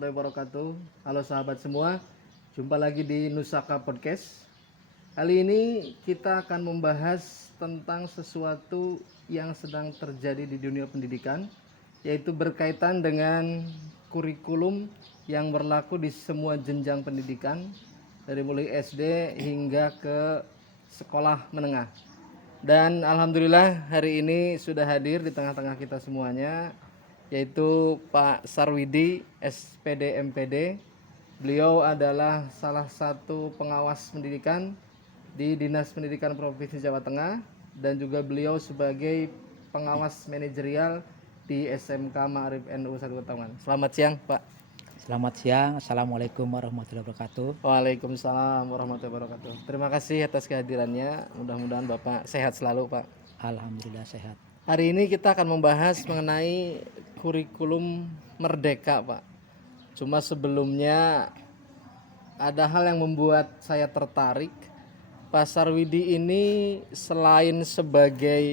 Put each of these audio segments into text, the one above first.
warahmatullahi wabarakatuh. Halo sahabat semua, jumpa lagi di Nusaka Podcast. Kali ini kita akan membahas tentang sesuatu yang sedang terjadi di dunia pendidikan, yaitu berkaitan dengan kurikulum yang berlaku di semua jenjang pendidikan, dari mulai SD hingga ke sekolah menengah. Dan alhamdulillah hari ini sudah hadir di tengah-tengah kita semuanya, yaitu Pak Sarwidi SPD MPD. Beliau adalah salah satu pengawas pendidikan di Dinas Pendidikan Provinsi Jawa Tengah dan juga beliau sebagai pengawas manajerial di SMK Ma'arif NU 1 Taman. Selamat siang, Pak. Selamat siang, Assalamualaikum warahmatullahi wabarakatuh. Waalaikumsalam warahmatullahi wabarakatuh. Terima kasih atas kehadirannya. Mudah-mudahan Bapak sehat selalu, Pak. Alhamdulillah sehat. Hari ini kita akan membahas mengenai kurikulum merdeka, Pak. Cuma sebelumnya ada hal yang membuat saya tertarik. Pak Sarwidi ini selain sebagai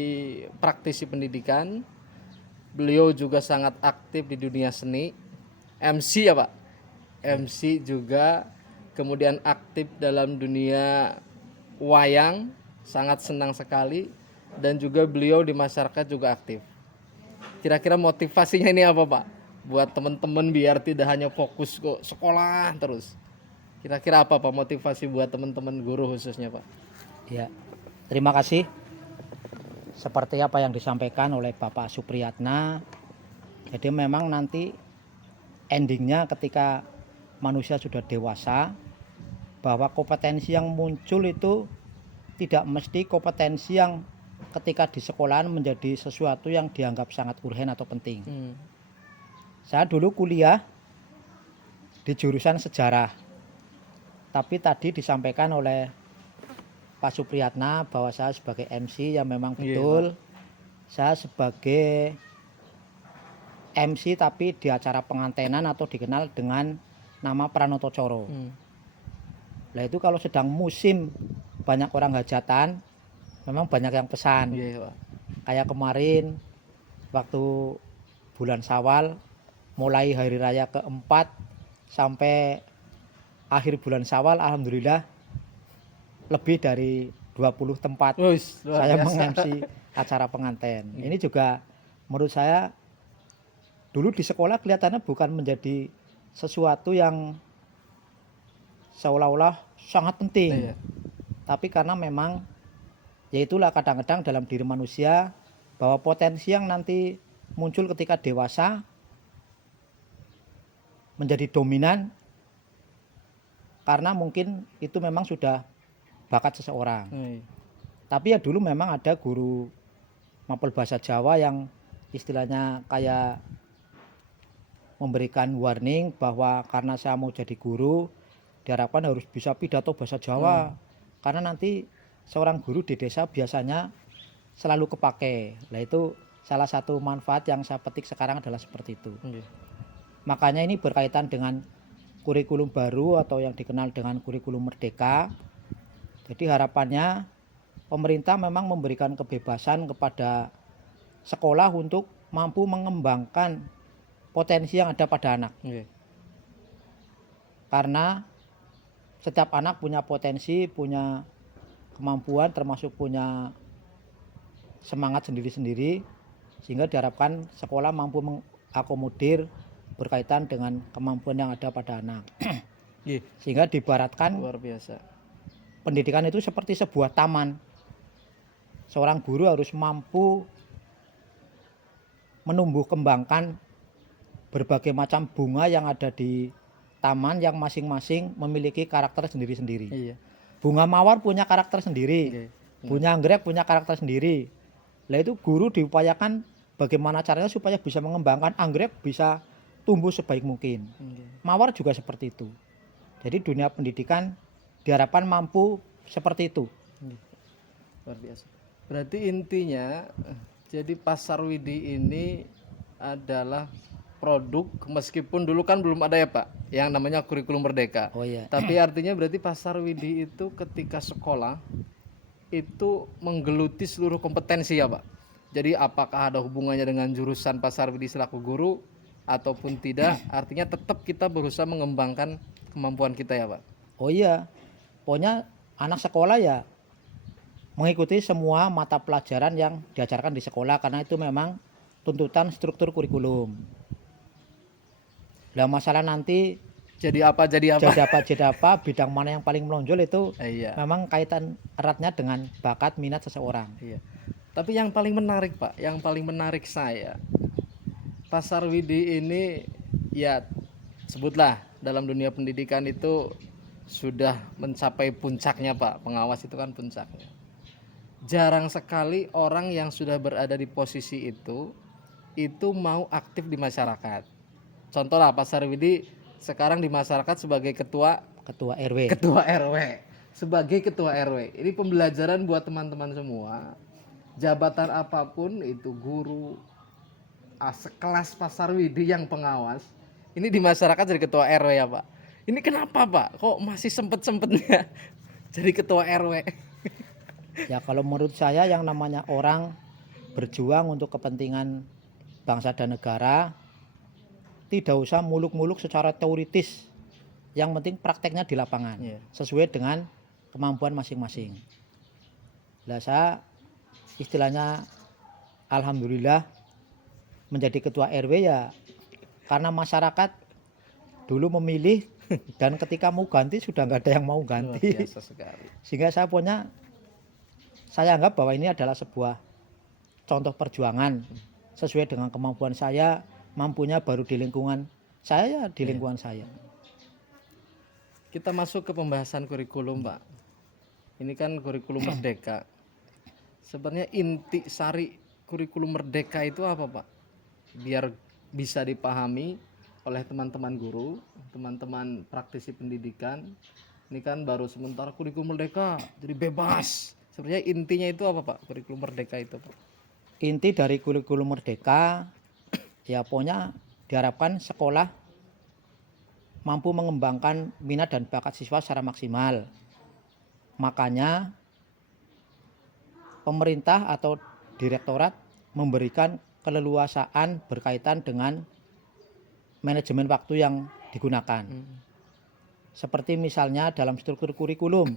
praktisi pendidikan, beliau juga sangat aktif di dunia seni. MC ya, Pak? MC juga, kemudian aktif dalam dunia wayang, sangat senang sekali. Dan juga beliau di masyarakat juga aktif. Kira-kira motivasinya ini apa, Pak? Buat teman-teman biar tidak hanya fokus kok sekolah terus. Kira-kira apa, Pak, motivasi buat teman-teman guru khususnya, Pak? Ya, terima kasih. Seperti apa yang disampaikan oleh Bapak Supriyatna, jadi memang nanti endingnya ketika manusia sudah dewasa, bahwa kompetensi yang muncul itu tidak mesti kompetensi yang ketika di sekolahan menjadi sesuatu yang dianggap sangat urgen atau penting. Saya dulu kuliah di jurusan sejarah, tapi tadi disampaikan oleh Pak Supriyatna bahwa saya sebagai MC yang memang betul. Saya sebagai MC tapi di acara pengantenan atau dikenal dengan nama Pranoto Coro. Nah itu kalau sedang musim banyak orang hajatan, memang banyak yang pesan. Pak. Kayak kemarin waktu bulan Syawal, mulai hari raya keempat sampai akhir bulan Syawal, alhamdulillah lebih dari 20 tempat saya meng-MC acara pengantin. Ini juga menurut saya dulu di sekolah kelihatannya bukan menjadi sesuatu yang seolah-olah sangat penting. Tapi karena memang ya itulah kadang-kadang dalam diri manusia bahwa potensi yang nanti muncul ketika dewasa menjadi dominan karena mungkin itu memang sudah bakat seseorang. Tapi ya dulu memang ada guru mapel bahasa Jawa yang istilahnya kayak memberikan warning bahwa karena saya mau jadi guru diharapkan harus bisa pidato bahasa Jawa. Karena nanti seorang guru di desa biasanya selalu kepake. Nah itu salah satu manfaat yang saya petik sekarang adalah seperti itu. Makanya ini berkaitan dengan kurikulum baru atau yang dikenal dengan kurikulum merdeka. Jadi harapannya pemerintah memang memberikan kebebasan kepada sekolah untuk mampu mengembangkan potensi yang ada pada anak. Karena setiap anak punya potensi, punya kemampuan, termasuk punya semangat sendiri-sendiri, sehingga diharapkan sekolah mampu mengakomodir berkaitan dengan kemampuan yang ada pada anak. Sehingga diibaratkan luar biasa. Pendidikan itu seperti sebuah taman. Seorang guru harus mampu menumbuh kembangkan berbagai macam bunga yang ada di taman yang masing-masing memiliki karakter sendiri-sendiri. Bunga mawar punya karakter sendiri. Bunga anggrek punya karakter sendiri. Lah itu guru diupayakan bagaimana caranya supaya bisa mengembangkan anggrek bisa tumbuh sebaik mungkin. Mawar juga seperti itu. Jadi dunia pendidikan diharapkan mampu seperti itu. Luar biasa. Berarti intinya jadi Pak Sarwidi ini adalah produk, meskipun dulu kan belum ada ya Pak yang namanya kurikulum merdeka. Tapi artinya berarti Pak Sarwidi itu ketika sekolah itu menggeluti seluruh kompetensi ya Pak. Jadi apakah ada hubungannya dengan jurusan Pak Sarwidi selaku guru ataupun tidak, artinya tetap kita berusaha mengembangkan kemampuan kita ya Pak. Oh iya, pokoknya anak sekolah ya mengikuti semua mata pelajaran yang diajarkan di sekolah karena itu memang tuntutan struktur kurikulum. Lah masalah nanti Jadi apa jadi apa bidang mana yang paling menonjol itu Iya. memang kaitan eratnya dengan bakat minat seseorang. Iya. Tapi yang paling menarik Pak, yang paling menarik saya, Pak Sarwidi ini ya sebutlah dalam dunia pendidikan itu sudah mencapai puncaknya Pak. Pengawas itu kan puncaknya. Jarang sekali orang yang sudah berada di posisi itu mau aktif di masyarakat. Contoh lah Pak Sarwidi sekarang di masyarakat sebagai ketua RW. Sebagai ketua RW. Ini pembelajaran buat teman-teman semua. Jabatan apapun itu guru sekelas Pak Sarwidi yang pengawas, ini di masyarakat jadi ketua RW ya Pak. Ini kenapa Pak? Kok masih sempet-sempetnya jadi ketua RW? Ya kalau menurut saya yang namanya orang berjuang untuk kepentingan bangsa dan negara tidak usah muluk-muluk secara teoritis. Yang penting prakteknya di lapangan, sesuai dengan kemampuan masing-masing. Lah saya istilahnya alhamdulillah menjadi ketua RW ya karena masyarakat dulu memilih dan ketika mau ganti sudah nggak ada yang mau ganti. Luar biasa sekali. Sehingga saya anggap bahwa ini adalah sebuah contoh perjuangan sesuai dengan kemampuan saya, mampunya baru di lingkungan saya, di lingkungan saya. Kita masuk ke pembahasan kurikulum Pak. Ini kan kurikulum merdeka. Sebenarnya inti sari kurikulum merdeka itu apa Pak? Biar bisa dipahami oleh teman-teman guru, teman-teman praktisi pendidikan. Ini kan baru sementara kurikulum merdeka, jadi bebas. Sebenarnya intinya itu apa Pak? Kurikulum merdeka itu Pak? Inti dari kurikulum merdeka ya pokoknya diharapkan sekolah mampu mengembangkan minat dan bakat siswa secara maksimal. Makanya pemerintah atau direktorat memberikan keleluasaan berkaitan dengan manajemen waktu yang digunakan. Seperti misalnya dalam struktur kurikulum,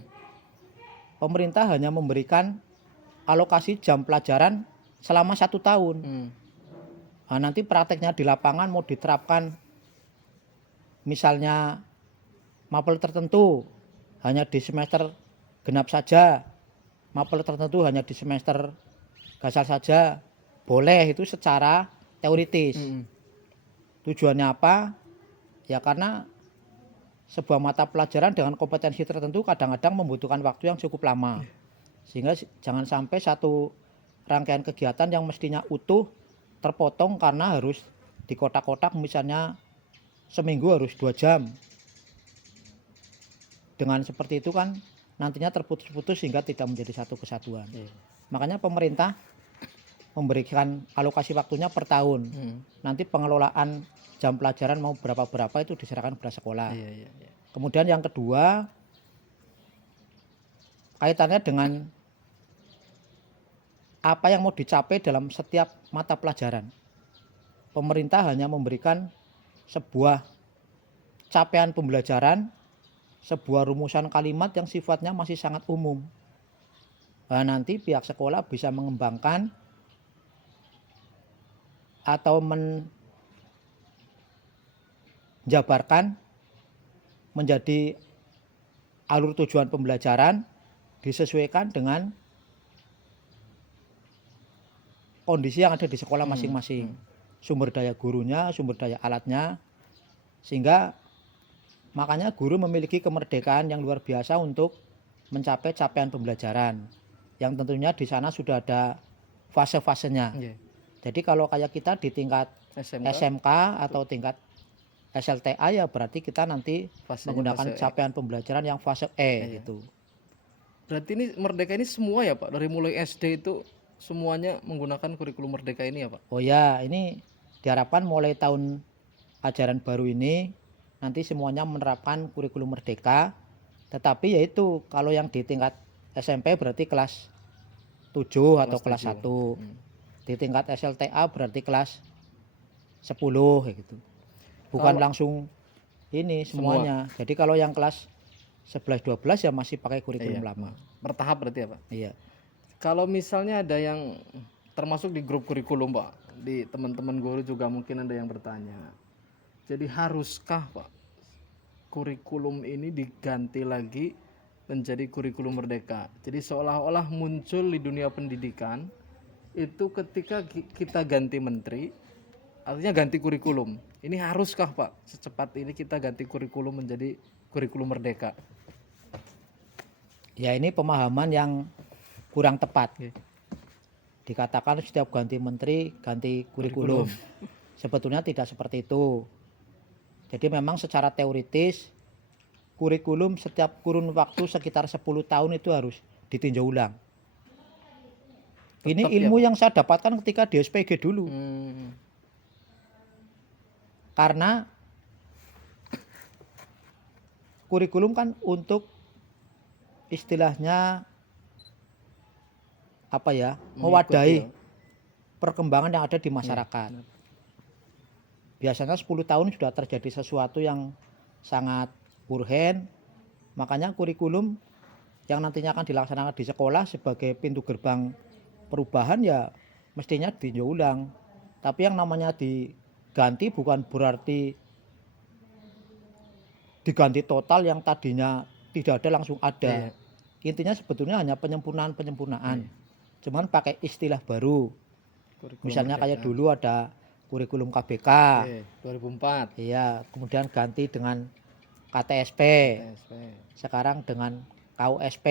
pemerintah hanya memberikan alokasi jam pelajaran selama 1 tahun. Nah, nanti prakteknya di lapangan mau diterapkan misalnya mapel tertentu hanya di semester genap saja, mapel tertentu hanya di semester gasal saja, boleh itu secara teoritis. Tujuannya apa? Ya karena sebuah mata pelajaran dengan kompetensi tertentu kadang-kadang membutuhkan waktu yang cukup lama. Sehingga jangan sampai satu rangkaian kegiatan yang mestinya utuh terpotong karena harus di kotak-kotak misalnya seminggu harus 2 jam. Dengan seperti itu kan nantinya terputus-putus sehingga tidak menjadi satu kesatuan. Makanya pemerintah memberikan alokasi waktunya per tahun. Nanti pengelolaan jam pelajaran mau berapa itu diserahkan kepada sekolah. Kemudian yang kedua kaitannya dengan apa yang mau dicapai dalam setiap mata pelajaran. Pemerintah hanya memberikan sebuah capaian pembelajaran, sebuah rumusan kalimat yang sifatnya masih sangat umum. Nah, nanti pihak sekolah bisa mengembangkan atau menjabarkan menjadi alur tujuan pembelajaran disesuaikan dengan kondisi yang ada di sekolah masing-masing. Sumber daya gurunya, sumber daya alatnya. Sehingga makanya guru memiliki kemerdekaan yang luar biasa untuk mencapai capaian pembelajaran. Yang tentunya di sana sudah ada fase-fasenya. Jadi kalau kayak kita di tingkat SMK atau tingkat SLTA ya berarti kita nanti menggunakan capaian pembelajaran yang fase E gitu. Berarti ini merdeka ini semua ya Pak, dari mulai SD itu semuanya menggunakan kurikulum merdeka ini ya Pak? Oh ya, ini diharapkan mulai tahun ajaran baru ini nanti semuanya menerapkan kurikulum merdeka. Tetapi yaitu kalau yang di tingkat SMP berarti kelas 7 atau kelas 1. Di tingkat SLTA berarti kelas 10 kayak gitu. Bukan Kalau- langsung ini semuanya. Jadi kalau yang kelas 11 12 ya masih pakai kurikulum Iya. lama. Bertahap berarti ya Pak. Iya. Kalau misalnya ada yang termasuk di grup kurikulum Pak, di teman-teman guru juga mungkin ada yang bertanya. Jadi haruskah Pak kurikulum ini diganti lagi menjadi kurikulum merdeka? Jadi seolah-olah muncul di dunia pendidikan itu ketika kita ganti menteri, artinya ganti kurikulum. Ini haruskah Pak secepat ini kita ganti kurikulum menjadi kurikulum merdeka? Ya ini pemahaman yang kurang tepat. Oke. Dikatakan setiap ganti menteri ganti kurikulum. Sebetulnya tidak seperti itu. Jadi memang secara teoritis kurikulum setiap kurun waktu sekitar 10 tahun itu harus ditinjau ulang. Ini Tetap ya, ilmu Pak? yang saya dapatkan ketika di SPG dulu. Karena kurikulum kan untuk istilahnya apa ya, mewadahi perkembangan yang ada di masyarakat. Biasanya 10 tahun sudah terjadi sesuatu yang sangat urgen, makanya kurikulum yang nantinya akan dilaksanakan di sekolah sebagai pintu gerbang perubahan ya mestinya ditinjau ulang. Tapi yang namanya diganti bukan berarti diganti total yang tadinya tidak ada langsung ada. Intinya sebetulnya hanya penyempurnaan. Cuman pakai istilah baru. Kurikulum Misalnya merdeka. kayak dulu ada kurikulum KBK. Oke, 2004 Iya, kemudian ganti dengan KTSP. TSP. Sekarang dengan KUSP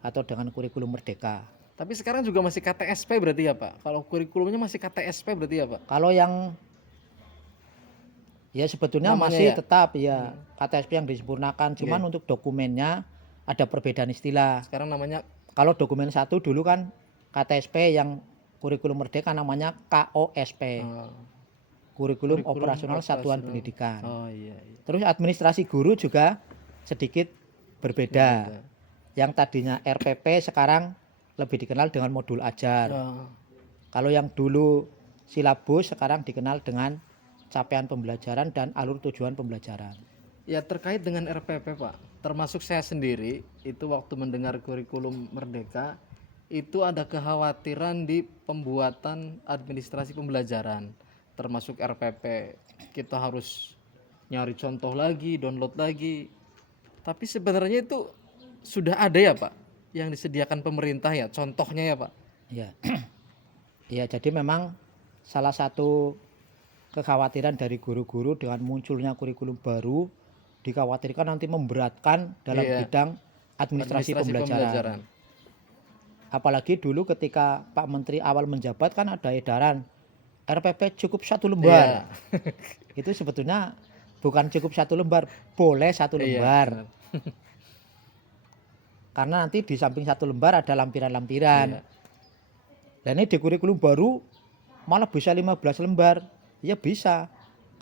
atau dengan kurikulum merdeka. Tapi sekarang juga masih KTSP berarti ya Pak? Kalau kurikulumnya masih KTSP berarti ya Pak? Kalau yang ya sebetulnya Namanya masih ya? tetap ya KTSP yang disempurnakan, cuman untuk dokumennya ada perbedaan istilah. Sekarang namanya Kalau dokumen 1 dulu kan KTSP, yang kurikulum merdeka namanya KOSP. Kurikulum Operasional Satuan Pendidikan. Oh iya, iya. Terus administrasi guru juga sedikit berbeda. Yang tadinya RPP sekarang lebih dikenal dengan modul ajar. Oh, Kalau yang dulu silabus sekarang dikenal dengan capaian pembelajaran dan alur tujuan pembelajaran. ya terkait dengan RPP Pak, termasuk saya sendiri itu waktu mendengar kurikulum merdeka itu ada kekhawatiran di pembuatan administrasi pembelajaran, termasuk RPP. Kita harus nyari contoh lagi, download lagi. Tapi sebenarnya itu sudah ada ya Pak, yang disediakan pemerintah ya, contohnya ya Pak. Ya. Ya, jadi memang salah satu kekhawatiran dari guru-guru dengan munculnya kurikulum baru dikhawatirkan nanti memberatkan dalam Iya. bidang administrasi pembelajaran. Apalagi dulu ketika Pak Menteri awal menjabat kan ada edaran RPP cukup 1 lembar. Itu sebetulnya bukan cukup 1 lembar, boleh 1 lembar. benar. Karena nanti di samping 1 lembar ada lampiran-lampiran. Iya. Dan ini di kurikulum baru malah bisa 15 lembar. Ya bisa.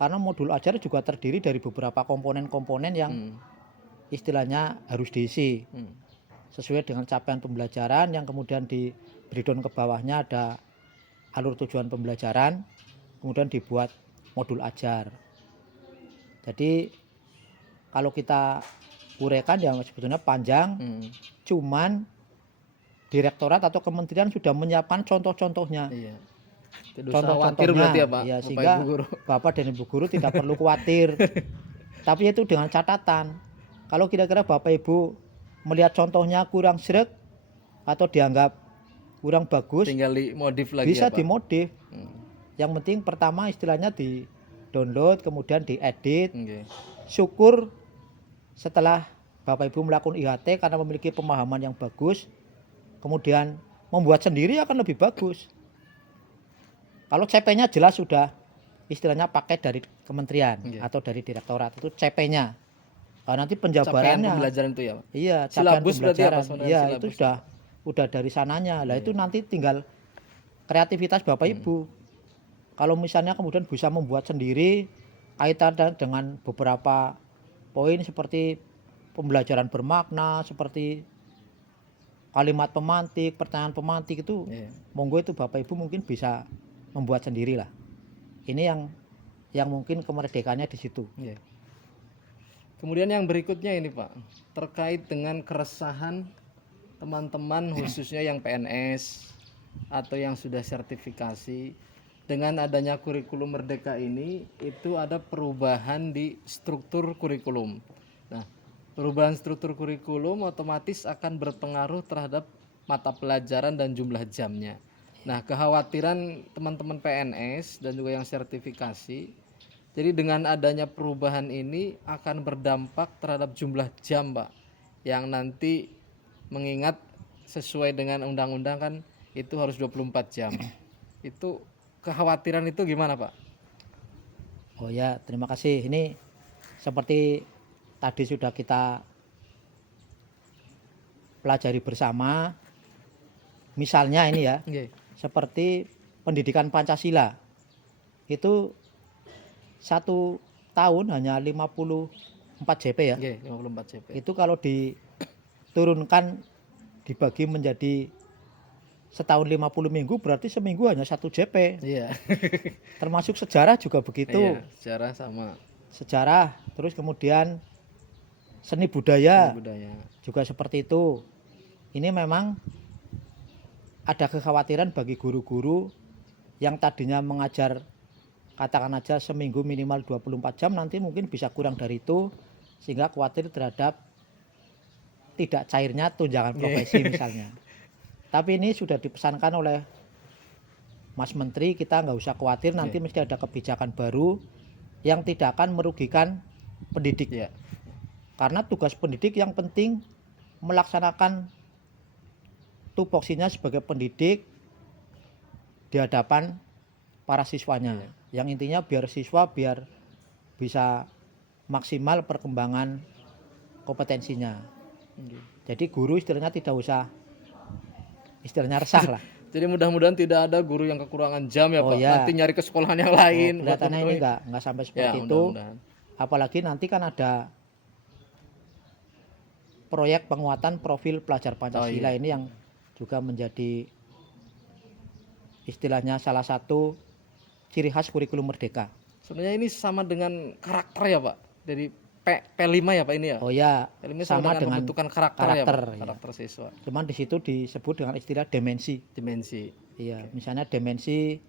Karena modul ajar juga terdiri dari beberapa komponen-komponen yang istilahnya harus diisi. Sesuai dengan capaian pembelajaran, yang kemudian di breakdown ke bawahnya ada alur tujuan pembelajaran, kemudian dibuat modul ajar. Jadi kalau kita uraikan ya sebetulnya panjang, cuman direktorat atau kementerian sudah menyiapkan contoh-contohnya. Iya. Contoh-contohnya berarti ya Pak, ya, Bapak sehingga Ibu guru. Bapak dan Ibu guru tidak perlu khawatir. Tapi itu dengan catatan, kalau kira-kira Bapak Ibu melihat contohnya kurang sreg atau dianggap kurang bagus, Tinggal dimodif lagi bisa ya Pak. dimodif. Yang penting pertama istilahnya di download, kemudian diedit. Oke. Syukur setelah Bapak Ibu melakukan IHT karena memiliki pemahaman yang bagus, kemudian membuat sendiri akan lebih bagus. Kalau CP-nya jelas sudah istilahnya pakai dari kementerian atau dari direktorat, itu CP-nya. Nanti Capaian penjabarannya, pembelajaran itu ya Pak. iya, capaian Silabus berarti ya, Pak, pembelajaran, sebenarnya iya, silabus. itu udah dari sananya. Lah itu nanti tinggal kreativitas Bapak Ibu. Kalau misalnya kemudian bisa membuat sendiri kaitan dengan beberapa poin seperti pembelajaran bermakna, seperti kalimat pemantik, pertanyaan pemantik itu, monggo itu Bapak Ibu mungkin bisa membuat sendiri lah. Ini yang yang mungkin kemerdekaannya di situ. Iya. Kemudian yang berikutnya ini Pak, terkait dengan keresahan teman-teman khususnya yang PNS atau yang sudah sertifikasi, dengan adanya kurikulum merdeka ini itu ada perubahan di struktur kurikulum. Nah, perubahan struktur kurikulum otomatis akan berpengaruh terhadap mata pelajaran dan jumlah jamnya. Nah, kekhawatiran teman-teman PNS dan juga yang sertifikasi, jadi dengan adanya perubahan ini akan berdampak terhadap jumlah jam, Pak, yang nanti mengingat sesuai dengan undang-undang kan itu harus 24 jam. Itu kekhawatiran itu gimana, Pak? Oh ya, terima kasih. Ini seperti tadi sudah kita pelajari bersama. Misalnya ini ya, Nggih. seperti pendidikan Pancasila. Itu 1 tahun hanya 54 JP ya. Nggih, 54 CP. Itu kalau diturunkan dibagi menjadi setahun 50 minggu berarti seminggu hanya 1 JP. Iya. Termasuk sejarah juga begitu. Iya, secara sama Sejarah, terus kemudian seni budaya budaya. juga seperti itu. Ini memang ada kekhawatiran bagi guru-guru yang tadinya mengajar katakan aja seminggu minimal 24 jam, nanti mungkin bisa kurang dari itu, sehingga khawatir terhadap tidak cairnya tunjangan profesi misalnya. Tapi ini sudah dipesankan oleh Mas Menteri, kita nggak usah khawatir, nanti mesti ada kebijakan baru yang tidak akan merugikan pendidik. Iya. Karena tugas pendidik yang penting melaksanakan tupoksinya sebagai pendidik di hadapan para siswanya. Yang intinya biar siswa bisa maksimal perkembangan kompetensinya. Jadi guru istilahnya tidak usah resah lah. Jadi mudah-mudahan tidak ada guru yang kekurangan jam ya Oh, Pak. ya. Nanti nyari ke sekolahan yang lain. buat Kelihatannya ini memenuhi. nggak sampai Ya, seperti itu. mudah-mudahan. Apalagi nanti kan ada proyek penguatan profil pelajar Pancasila ini yang juga menjadi istilahnya salah satu ciri khas kurikulum merdeka. Sebenarnya ini sama dengan karakter ya Pak. Dari P5 ya Pak ini ya. Oh ya, P5 sama dengan pembentukan karakter ya karakter, Pak. ya. Karakter siswa. Cuman di situ disebut dengan istilah dimensi. Dimensi. Iya, misalnya dimensi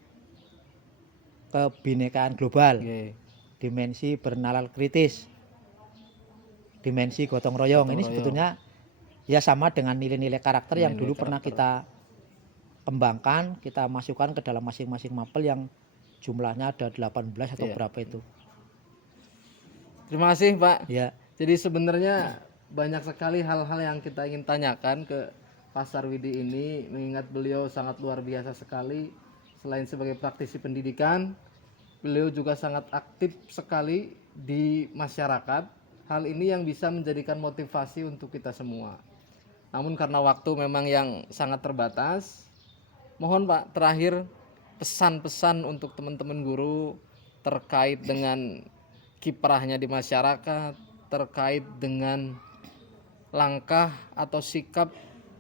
kebinekaan global, Oke. dimensi bernalar kritis, dimensi gotong royong. Gotong Ini royong. sebetulnya ya sama dengan nilai-nilai karakter yang Nilai-nilai dulu pernah kita kembangkan, kita masukkan ke dalam masing-masing mapel yang jumlahnya ada 18 atau Iya. berapa itu. Terima kasih Pak. Ya, Jadi sebenarnya banyak sekali hal-hal yang kita ingin tanyakan ke Pak Sarwidi ini, mengingat beliau sangat luar biasa sekali. Selain sebagai praktisi pendidikan, beliau juga sangat aktif sekali di masyarakat. Hal ini yang bisa menjadikan motivasi untuk kita semua. Namun karena waktu memang yang sangat terbatas, mohon Pak terakhir pesan-pesan untuk teman-teman guru terkait dengan kiprahnya di masyarakat, terkait dengan langkah atau sikap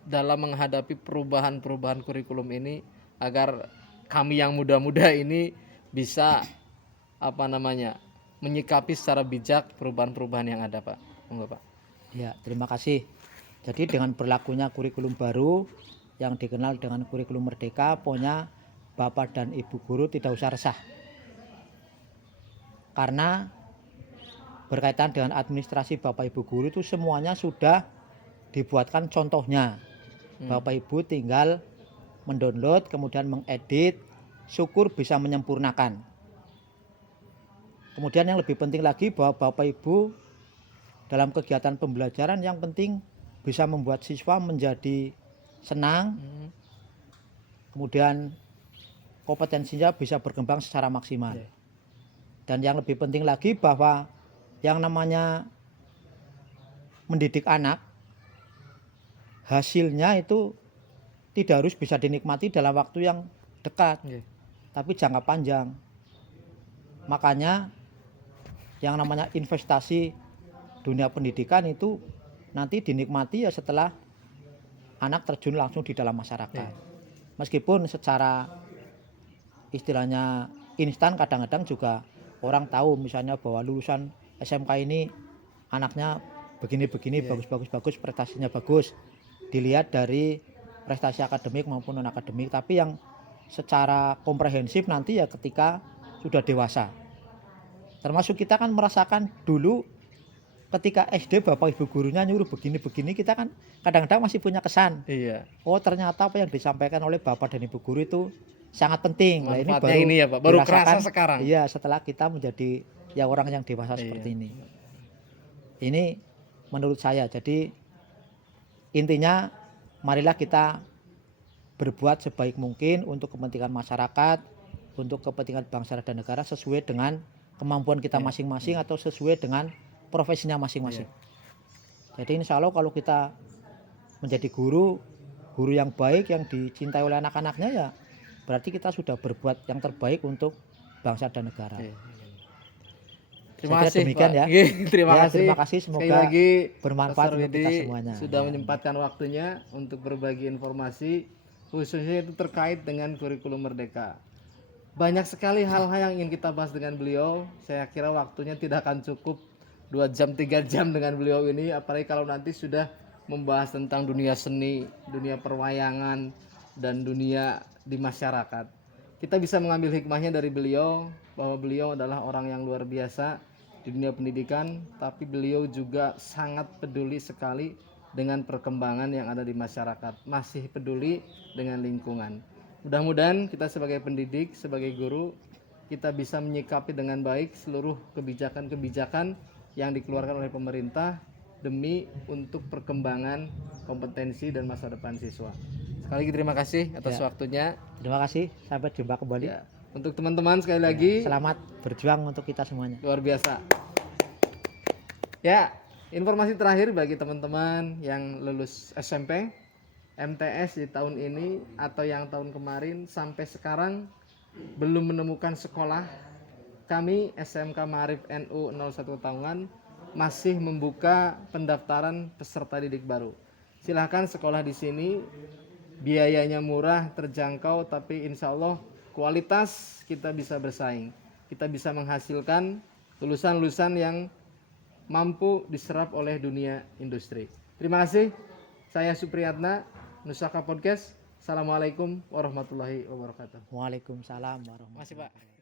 dalam menghadapi perubahan-perubahan kurikulum ini, agar kami yang muda-muda ini bisa menyikapi secara bijak perubahan-perubahan yang ada Pak. Monggo Pak. ya, terima kasih. Jadi dengan berlakunya kurikulum baru yang dikenal dengan kurikulum merdeka, pokoknya Bapak dan Ibu guru tidak usah resah. Karena berkaitan dengan administrasi Bapak Ibu guru itu semuanya sudah dibuatkan contohnya. Bapak Ibu tinggal mendownload, kemudian mengedit, syukur bisa menyempurnakan. Kemudian yang lebih penting lagi bahwa Bapak Ibu dalam kegiatan pembelajaran yang penting bisa membuat siswa menjadi senang, kemudian kompetensinya bisa berkembang secara maksimal. Dan yang lebih penting lagi bahwa yang namanya mendidik anak, hasilnya itu tidak harus bisa dinikmati dalam waktu yang dekat, tapi jangka panjang. Makanya yang namanya investasi dunia pendidikan itu nanti dinikmati ya setelah anak terjun langsung di dalam masyarakat. Meskipun secara istilahnya instan, kadang-kadang juga orang tahu misalnya bahwa lulusan SMK ini anaknya begini-begini, bagus, prestasinya bagus, dilihat dari prestasi akademik maupun non akademik. Tapi yang secara komprehensif nanti ya ketika sudah dewasa. Termasuk kita kan merasakan dulu ketika SD bapak ibu gurunya nyuruh begini-begini, kita kan kadang-kadang masih punya kesan. Iya. Oh ternyata apa yang disampaikan oleh bapak dan ibu guru itu sangat penting. Nah, ini baru ya Pak, baru kerasa dirasakan, sekarang. Iya, setelah kita menjadi ya orang yang dewasa seperti ini. Ini menurut saya. Jadi intinya marilah kita berbuat sebaik mungkin untuk kepentingan masyarakat, untuk kepentingan bangsa dan negara sesuai dengan kemampuan kita masing-masing atau sesuai dengan profesinya masing-masing. Jadi insya Allah kalau kita menjadi guru yang baik, yang dicintai oleh anak-anaknya, ya berarti kita sudah berbuat yang terbaik untuk bangsa dan negara. Terima kasih demikian, Pak. ya. Terima kasih. Semoga sekali lagi bermanfaat Pastor untuk kita Widi semuanya. sudah menyempatkan waktunya untuk berbagi informasi, khususnya itu terkait dengan kurikulum Merdeka. Banyak sekali hal-hal yang ingin kita bahas dengan beliau. Saya kira waktunya tidak akan cukup 2 jam 3 jam dengan beliau ini, apalagi kalau nanti sudah membahas tentang dunia seni, dunia perwayangan, dan dunia di masyarakat. Kita bisa mengambil hikmahnya dari beliau, bahwa beliau adalah orang yang luar biasa di dunia pendidikan, tapi beliau juga sangat peduli sekali dengan perkembangan yang ada di masyarakat, masih peduli dengan lingkungan. Mudah-mudahan kita sebagai pendidik, sebagai guru, kita bisa menyikapi dengan baik seluruh kebijakan-kebijakan yang dikeluarkan oleh pemerintah demi untuk perkembangan kompetensi dan masa depan siswa. Sekali lagi terima kasih atas waktunya. Terima kasih, sampai jumpa kembali. Ya. Untuk teman-teman sekali lagi, selamat berjuang untuk kita semuanya. Luar biasa. Ya, informasi terakhir bagi teman-teman yang lulus SMP, MTS di tahun ini atau yang tahun kemarin sampai sekarang belum menemukan sekolah, kami SMK Maarif NU 01 Taungan masih membuka pendaftaran peserta didik baru. Silahkan sekolah di sini, biayanya murah, terjangkau, tapi insya Allah kualitas kita bisa bersaing. Kita bisa menghasilkan lulusan-lulusan yang mampu diserap oleh dunia industri. Terima kasih. Saya Supriyatna, Nusaka Podcast. Assalamualaikum warahmatullahi wabarakatuh. Waalaikumsalam warahmatullahi wabarakatuh. Masih Pak.